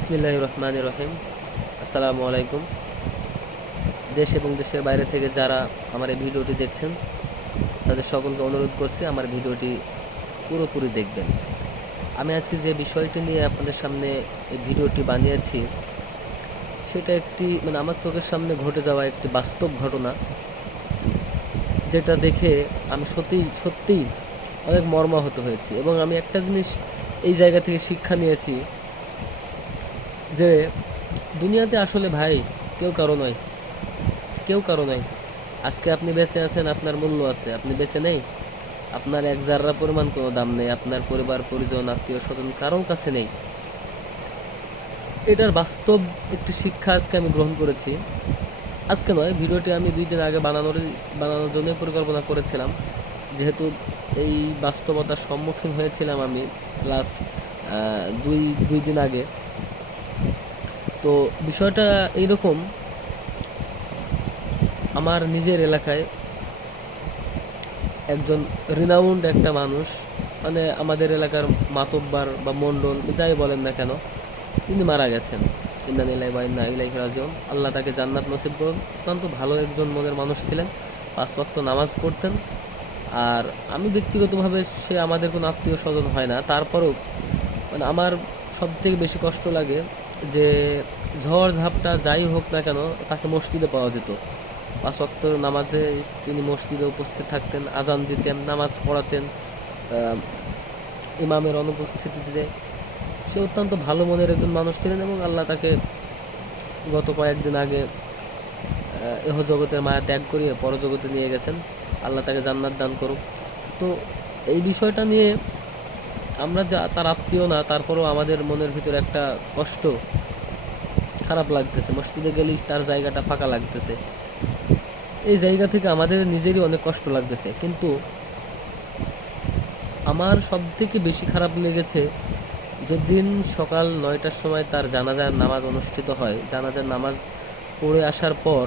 বিসমিল্লাহির রহমানির রহিম। আসসালামু আলাইকুম। দেশ এবং দেশের বাইরে থেকে যারা আমার এই ভিডিওটি দেখছেন তাদের সকলকে অনুরোধ করছি আমার ভিডিওটি পুরোপুরি দেখবেন। আমি আজকে যে বিষয়টি নিয়ে আপনাদের সামনে এই ভিডিওটি বানিয়েছি সেটা একটি আমার চোখের সামনে ঘটে যাওয়া একটি বাস্তব ঘটনা, যেটা দেখে আমি সত্যিই অনেক মর্মাহত হয়েছি। এবং আমি একটা জিনিস এই জায়গা থেকে শিক্ষা নিয়েছি যে দুনিয়াতে আসলে ভাই কেউ কারো নয়। আজকে আপনি বেঁচে আছেন, আপনার মূল্য আছে। আপনি বেঁচে নেই, আপনার এক জাররা পরিমাণ কোনো দাম নেই। আপনার পরিবার পরিজন আত্মীয় স্বজন কারোর কাছে নেই। এটার বাস্তব একটি শিক্ষা আজকে আমি গ্রহণ করেছি। আজকে নয়, ভিডিওটি আমি 2 দিন আগে বানানোর জন্য পরিকল্পনা করেছিলাম, যেহেতু এই বাস্তবতার সম্মুখীন হয়েছিলাম আমি লাস্ট দুই দিন আগে। তো বিষয়টা এইরকম, আমার নিজের এলাকায় একজন রিনাউন্ড একটা মানুষ, আমাদের এলাকার মাতব্বার বা মণ্ডল যাই বলেন না কেন, তিনি মারা গেছেন। ইন্না লিল্লাহি ওয়া ইন্না ইলাইহি রাজিউন। আল্লাহ তাকে জান্নাত নসিব করুন। অত্যন্ত ভালো একজন মনের মানুষ ছিলেন, 5 ওয়াক্ত নামাজ পড়তেন। আর আমি ব্যক্তিগতভাবে, সে আমাদের কোনো আত্মীয় স্বজন হয় না, তারপরেও আমার সবথেকে বেশি কষ্ট লাগে যে ঝড় ঝাপটা যাই হোক না কেন তাকে মসজিদে পাওয়া যেত। 5 ওয়াক্ত নামাজে তিনি মসজিদে উপস্থিত থাকতেন, আজান দিতেন, নামাজ পড়াতেন ইমামের অনুপস্থিতিতে। সে অত্যন্ত ভালো মনের একজন মানুষ ছিলেন এবং আল্লাহ তাকে গত কয়েকদিন আগে এহ জগতের মায়া ত্যাগ করিয়ে পরজগতে নিয়ে গেছেন। আল্লাহ তাকে জান্নাত দান করুক। তো এই বিষয়টা নিয়ে আমরা যা তার আত্মীয় না, তারপরেও আমাদের মনের ভিতরে একটা কষ্ট, খারাপ লাগতেছে। মসজিদে গেলেই তার জায়গাটা ফাঁকা লাগতেছে। এই জায়গা থেকে আমাদের নিজেরই অনেক কষ্ট লাগতেছে। কিন্তু আমার সবথেকে বেশি খারাপ লেগেছে যেদিন সকাল 9টার সময় তার জানাজার নামাজ অনুষ্ঠিত হয়। জানাজার নামাজ পড়ে আসার পর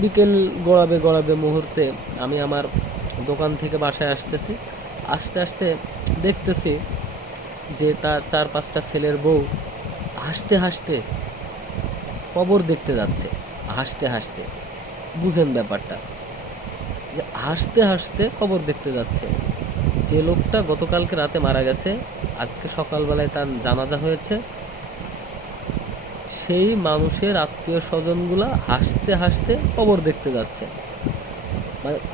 বিকেল গড়াবে মুহূর্তে আমি আমার দোকান থেকে বাসায় আসতে আসতে দেখতেছি যে তার 4-5টা ছেলের বউ হাসতে হাসতে কবর দেখতে যাচ্ছে। হাসতে বুঝেন ব্যাপারটা, যে হাসতে হাসতে কবর দেখতে যাচ্ছে। যে লোকটা গতকালকে রাতে মারা গেছে, আজকে সকালবেলায় তার জানাজা হয়েছে, সেই মানুষের আত্মীয় স্বজনগুলা হাসতে হাসতে কবর দেখতে যাচ্ছে।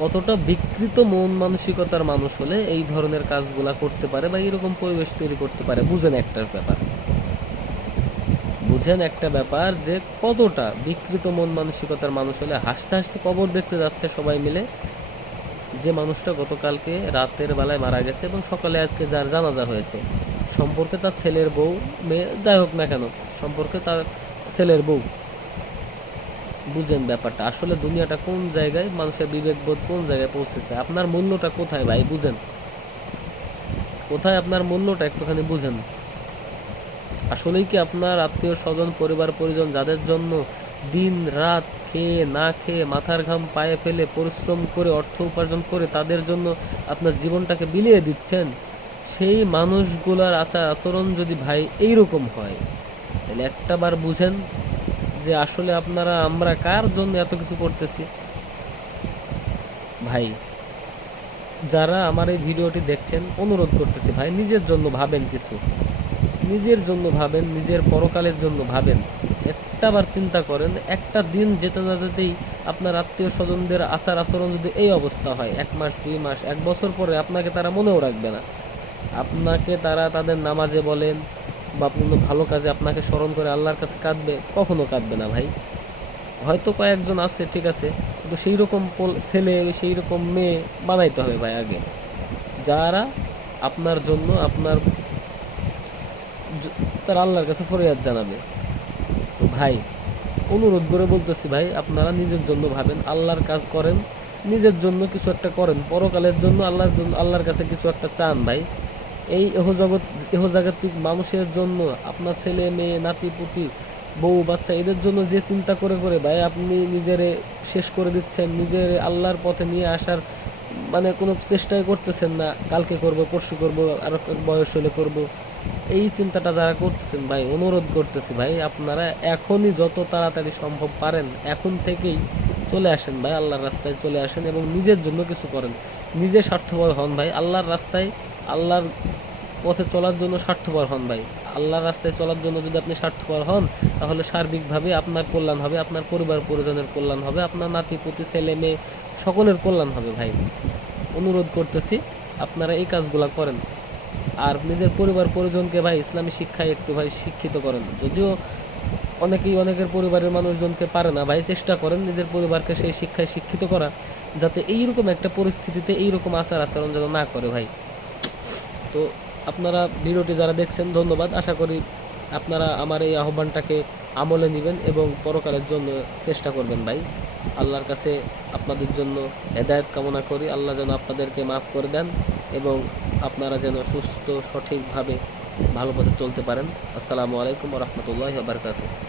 কতটা বিকৃত মন মানসিকতার মানুষ হলে এই ধরনের কাজগুলা করতে পারে বা এরকম পরিবেশ তৈরি করতে পারে। বুঝেন একটা ব্যাপার যে কতটা বিকৃত মন মানসিকতার মানুষ হলে হাসতে হাসতে কবর দেখতে যাচ্ছে সবাই মিলে। যে মানুষটা গতকালকে রাতের বেলায় মারা গেছে এবং সকালে আজকে যার জানাজা হয়েছে, সম্পর্কে তার ছেলের বউ, মেয়ে যাই হোক না কেন, সম্পর্কে তার ছেলের বউ। বুঝেন ব্যাপারটা, আসলে দুনিয়াটা কোন জায়গায়, মানুষের বিবেকবোধ কোন জায়গায় পৌঁছেছে। আপনার মূল্যটা কোথায় ভাই? বুঝেন কোথায় আপনার মূল্যটা, একটুখানি বুঝেন। আসলেই কি আপনার আত্মীয় স্বজন, পরিবার পরিজন, যাদের জন্য দিন রাত খেয়ে না খেয়ে মাথার ঘাম পায়ে ফেলে পরিশ্রম করে অর্থ উপার্জন করে তাদের জন্য আপনার জীবনটাকে বিলিয়ে দিচ্ছেন, সেই মানুষগুলার আচার আচরণ যদি ভাই এইরকম হয়, তাহলে একটাবার বুঝেন যে আসলে আমরা কার জন্য এত কিছু করতেছি। ভাই, যারা আমার এই ভিডিওটি দেখছেন, অনুরোধ করতেছি ভাই, নিজের জন্য ভাবেন, নিজের পরকালের জন্য ভাবেন। একটাবার চিন্তা করেন, একটা দিন যেতে না যেতেই আপনার আত্মীয় স্বজনদের আচার আচরণ যদি এই অবস্থা হয়, 1 মাস 2 মাস 1 বছর পরে আপনাকে তারা মনেও রাখবে না। আপনাকে তারা তাদের নামাজে বলেন বা কোনো ভালো কাজে আপনাকে স্মরণ করে আল্লাহর কাছে কাঁদবে, কখনো কাঁদবে না ভাই। হয়তো কয়েকজন আছে, ঠিক আছে, কিন্তু সেই রকম ছেলে, সেই রকম মেয়ে বানাইতে হবে ভাই আগে, যারা আপনার জন্য তার আল্লাহর কাছে ফরিয়াদ জানাবে। তো ভাই, অনুরোধ করে বলতেছি ভাই, আপনারা নিজের জন্য ভাবেন, আল্লাহর কাজ করেন, নিজের জন্য কিছু একটা করেন, পরকালের জন্য আল্লাহর কাছে কিছু একটা চান ভাই। এই এহজাগতিক মানুষের জন্য, আপনার ছেলে মেয়ে নাতি পুতি বউ বাচ্চা, এদের জন্য যে চিন্তা করে করে ভাই আপনি নিজেরে শেষ করে দিচ্ছেন, নিজের আল্লাহর পথে নিয়ে আসার কোনো চেষ্টাই করতেছেন না। কালকে করব, পরশু করব, আর বয়স হলে করব, এই চিন্তাটা যারা করতেছেন ভাই, অনুরোধ করতেছি ভাই, আপনারা এখনই যত তাড়াতাড়ি সম্ভব পারেন এখন থেকেই চলে আসেন ভাই, আল্লাহর রাস্তায় চলে আসেন এবং নিজের জন্য কিছু করেন, নিজে স্বার্থপর হন ভাই, আল্লাহর রাস্তায় আল্লাহর পথে চলার জন্য স্বার্থপর হন ভাই। আল্লাহর রাস্তায় চলার জন্য যদি আপনি স্বার্থপর হন, তাহলে সার্বিকভাবে আপনার কল্যাণ হবে, আপনার পরিবার পরিজনের কল্যাণ হবে, আপনার নাতি পুতি ছেলে মেয়ে সকলের কল্যাণ হবে ভাই। অনুরোধ করতেছি আপনারা এই কাজগুলো করেন। আর নিজের পরিবার পরিজনকে ভাই ইসলামী শিক্ষায় একটু ভাই শিক্ষিত করেন। যদিও অনেকেই অনেকের পরিবারের মানুষজনকে পারে না ভাই, চেষ্টা করেন নিজের পরিবারকে সেই শিক্ষায় শিক্ষিত করা, যাতে এইরকম একটা পরিস্থিতিতে এইরকম আচার আচরণ যেন না করে ভাই। তো আপনারা ভিডিওটি যারা দেখছেন ধন্যবাদ। আশা করি আপনারা আমার এই আহ্বানটাকে আমলে নেবেন এবং পরকালের জন্য চেষ্টা করবেন ভাই। আল্লাহর কাছে আপনাদের জন্য হেদায়েত কামনা করি। আল্লাহ যেন আপনাদেরকে মাফ করে দেন এবং আপনারা যেন সুস্থ সঠিকভাবে ভালো পথে চলতে পারেন। আসসালামু আলাইকুম ওয়া রাহমাতুল্লাহি ওয়া বারাকাতুহু।